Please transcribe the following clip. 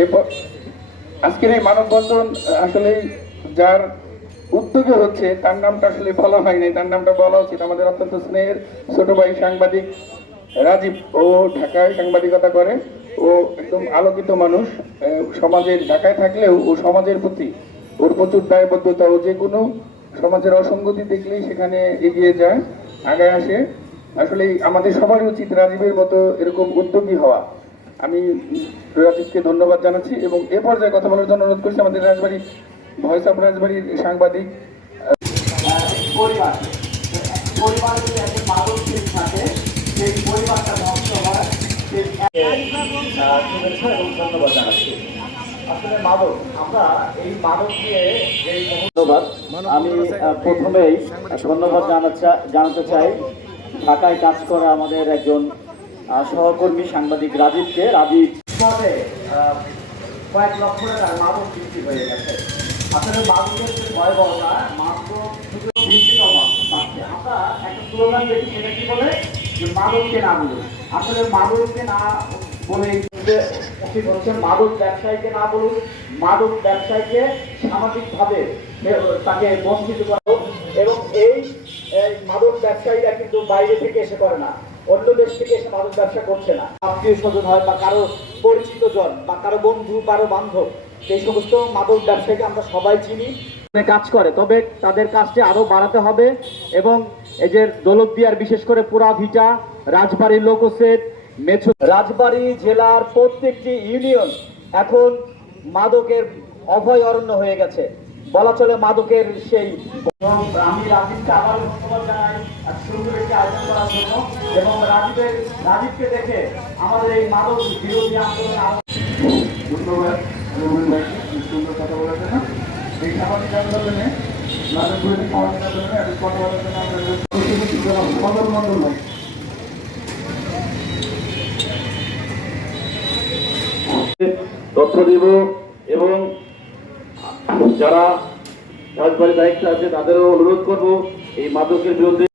এরপর আজকের এই মানববন্ধন আসলে যার উদ্যোগে হচ্ছে, তার নামটা আসলে বলা হয় নাই। তার নামটা বলা উচিত। আমাদের অত্যন্ত স্নেহের ছোট ভাই সাংবাদিক রাজীব, ও ঢাকায় সাংবাদিকতা করে। ও একদম আলোকিত মানুষ। সমাজের ঢাকায় থাকলেও ও সমাজের প্রতি ওর প্রচুর দায়বদ্ধতা। ও যে কোনো সমাজের অসঙ্গতি দেখলেই সেখানে এগিয়ে যায়, আগায় আসে। আসলে আমাদের সবারই উচিত রাজীবের মতো এরকম উদ্যোগী হওয়া। আমি রাজীবকে ধন্যবাদ জানাচ্ছি এবং এ পর্যায়ে কথা বলার জন্য অনুরোধ করছি আমাদের রাজবাড়ি, ভয়েস অফ রাজবাড়ির সাংবাদিক থাকে সেই আমি প্রথমেই ধন্যবাদ জানাতে চাই, ঢাকায় কাজ করা আমাদের একজন সহকর্মী সাংবাদিক রাজীবকে। রাজীব পরে কয়েক লক্ষ টাকার মাদক বিক্রি হয়ে গেছে। আসলে মাদকের যে ভয়াবহতা মাত্র শুধু বিক্রিত পাচ্ছে আমরা একটা স্লোগান দেখি সেটা কি বলে? যে মাদককে না বলুন। আসলে মাদককে না বলে উচিত হচ্ছে মাদক ব্যবসায়ীকে না বলুন, মাদক ব্যবসায়ীকে সামাজিকভাবে তাকে বঞ্চিত করা এবং এই মাদক ব্যবসায়ীরা কিন্তু বাইরে থেকে এসে করে না। অন্য দেশ থেকে এসে মাদক ব্যবসা করছে না। আত্মীয় স্বজন হয় বা কারও পরিচিত জন বা কারও বন্ধু, কারও বান্ধব এই সমস্ত মাদক ব্যবসায়ীকে আমরা সবাই চিনি। কাজ করে, তবে তাদের কাজটি আরও বাড়াতে হবে এবং এই যে দৌলতদিয়ার, বিশেষ করে পুরা ভিটা রাজবাড়ির লোকসেট, মেছু রাজবাড়ি জেলার প্রত্যেকটি ইউনিয়ন এখন মাদকের অভয় অরণ্য হয়ে গেছে। বলা চলে মাদকের সেই আমি রাজীবকে আবার ধন্যবাদ জানাই এক সুন্দর একটি আয়োজন করার জন্য। এবং রাজীবের রাজীবকে দেখে আমাদের এই মাদক বিরোধী আন্দোলন ধন্যবাদ সুন্দর কথা বলার জন্য এই সামাজিক আন্দোলনে বিরোধী সামাজিক আন্দোলনে এত কথা বলার জন্য আমরা সদর মন্ডল ভাই। তথ্য দিব এবং যারা রাজবাড়ির দায়িত্বে আছে তাদেরও অনুরোধ করব এই মাদকের বিরুদ্ধে